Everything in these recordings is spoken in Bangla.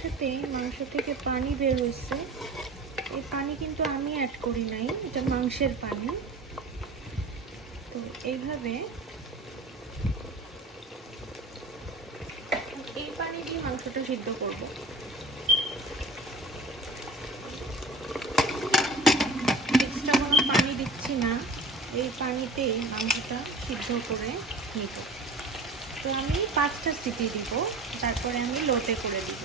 করতে মাংস থেকে পানি বের হয়েছে। এই পানি কিন্তু আমি অ্যাড করি নাই, এটা মাংসের পানি। তো এইভাবে এই পানি দিয়ে মাংসটা সিদ্ধ করব। এক্সট্রা কোনো পানি দিচ্ছি না, এই পানিতেই মাংসটা সিদ্ধ করে নিব। তো আমি পাঁচটা সিটি দিব, তারপরে আমি লোটে করে দিব।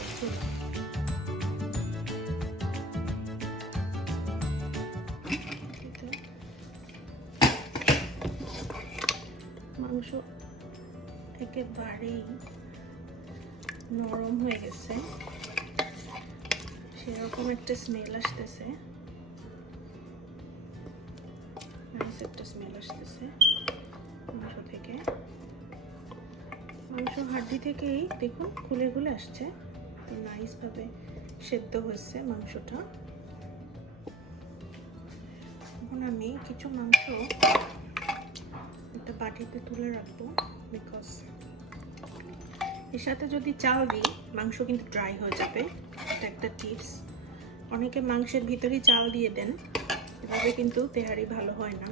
মাংস একেবারেই নরম হয়ে গেছে। সেরকম একটা স্মেল আসতেছে। একটা স্মেল আসতেছে। মাংস হাড্ডি থেকেই দেখুন খুলে খুলে আসছে। নাইসভাবে সেদ্ধ হয়েছে মাংসটা। এখন আমি কিছু মাংস একটা বাটিতে তুলে রাখব বিকজ এর সাথে যদি চাল দিই, মাংস কিন্তু ড্রাই হয়ে যাবে। এটা একটা টিপস অনেকে মাংসের ভিতরেই চাল দিয়ে দেন, এভাবে কিন্তু তেহারি ভালো হয় না।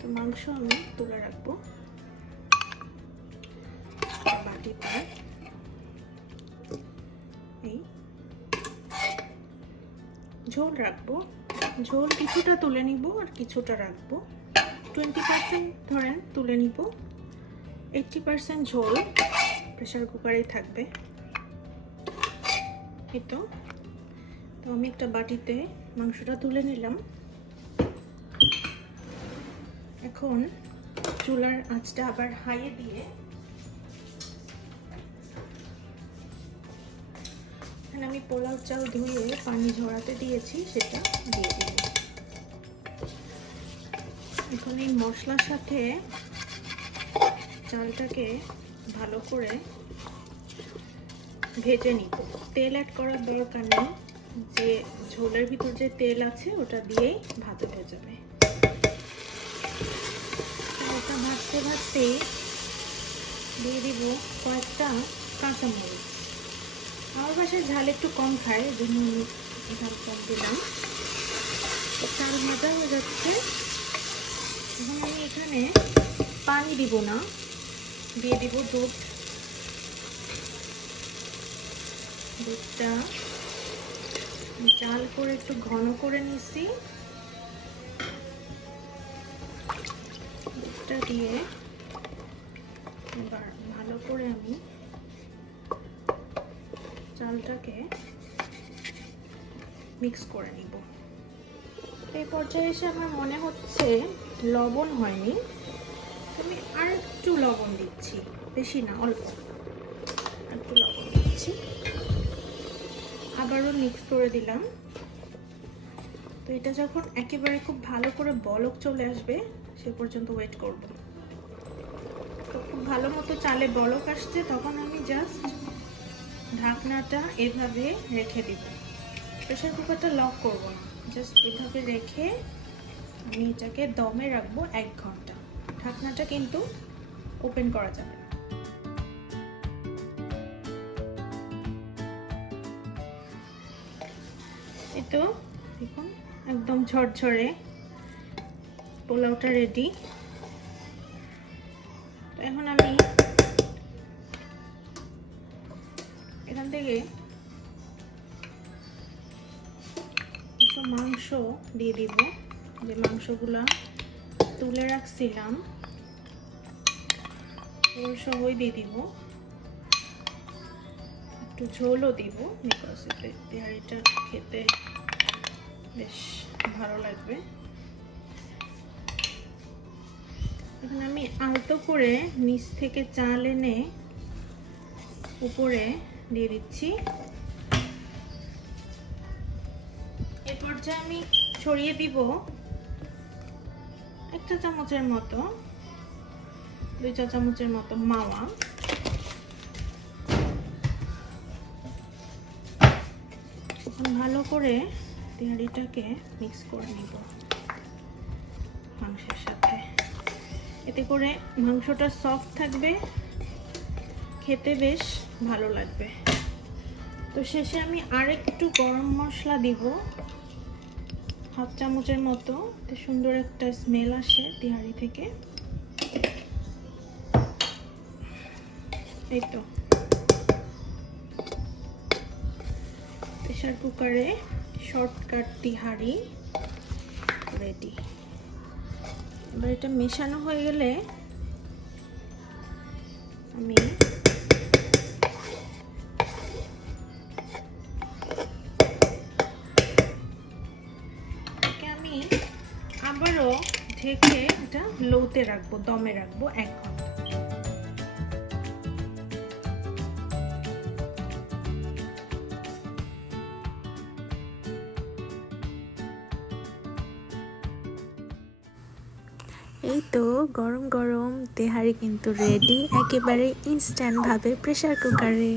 তো মাংস আমি তুলে রাখব। এই ঝোল রাখব। ঝোল কিছুটা তুলে নিব আর কিছুটা রাখব। টোয়েন্টি পার্সেন্ট ধরেন তুলে নিব। এইটটি পার্সেন্ট ঝোল প্রেশার কুকারেই থাকবে। এই তো। তো আমি একটা বাটিতে মাংসটা তুলে নিলাম। এখন চুলার আঁচটা আবার হাইয়ে দিয়ে এখানে আমি পোলাও চাল ধুয়ে পানি ঝরাতে দিয়েছি, সেটা দিয়ে দিব এখন এই মশলার সাথে চালটাকে ভালো করে ভেজে নিব। তেল অ্যাড করার দরকার নেই, যে ঝোলের ভিতর যে তেল আছে, ওটা দিয়েই ভাজা হয়ে যাবে চালটা ভাজতে ভাজতে দিয়ে দিব কয়েকটা কাঁচামরিচ। আমার বাসায় ঝাল একটু কম খায়, এই জন্য ঝাল কম দিলাম। চাল ভাজা হয়ে যাচ্ছে। এখন আমি এখানে পানি দিব না, দিয়ে দিব দুধ। দুধটা জাল করে একটু ঘন করে নিছি। দুধটা দিয়ে ভালো করে আমি চালটাকে মিক্স করে নিব। এই পর্যায়ে এসে আমার মনে হচ্ছে লবণ হয়নি। আমি আর একটু লবণ দিচ্ছি, বেশি না, অল্প। একটু লবণ দিচ্ছি। আবারও মিক্স করে দিলাম। তো এটা যখন একেবারে খুব ভালো করে বলক চলে আসবে, সে পর্যন্ত ওয়েট করব। খুব ভালো মতো চালে বলক আসছে, তখন আমি জাস্ট ঢাকনাটা এভাবে রেখে দিব। প্রেশার কুকারটা লক করব না। জাস্ট এভাবে রেখে আমি এটাকে দমে রাখব এক ঘণ্টা। ঢাকনাটা কিন্তু ওপেন করা যাবে না। এই তো দেখুন, একদম ঝরঝরে পোলাওটা রেডি এখন আমি থেকে একটু মাংস দিয়ে দিব। যে মাংসগুলা তুলে রাখছিলাম, ওর সবই দিয়ে দিব। একটু ঝোলও দিব বিকজ তেহারিটা খেতে বেশ ভালো লাগবে। এখন আমি আলতো করে নিচ থেকে চাল এনে উপরে দিয়ে দিচ্ছি। এ পর্যায়ে আমি ছড়িয়ে দিব একটা চামচের মতো, দুই চা চামচের মতো মাওয়া। ভালো করে তেহারিটাকে মিক্স করে নিব মাংসের সাথে। এতে করে মাংসটা সফট থাকবে, খেতে বেশ ভালো লাগবে। তো শেষে আমি আরেকটু গরম মশলা দিব। হাফ চামচের মতো। সুন্দর একটা স্মেল আসে তিহারি থেকে। এই তো। প্রেশার কুকারে শর্টকাট তিহারি রেডি এবার এটা মেশানো হয়ে গেলে আমি লোতে রাখব, দমে রাখব এক ঘণ্টা। এই তো গরম গরম তেহারি কিন্তু রেডি একেবারে ইনস্ট্যান্টভাবে প্রেসার কুকারে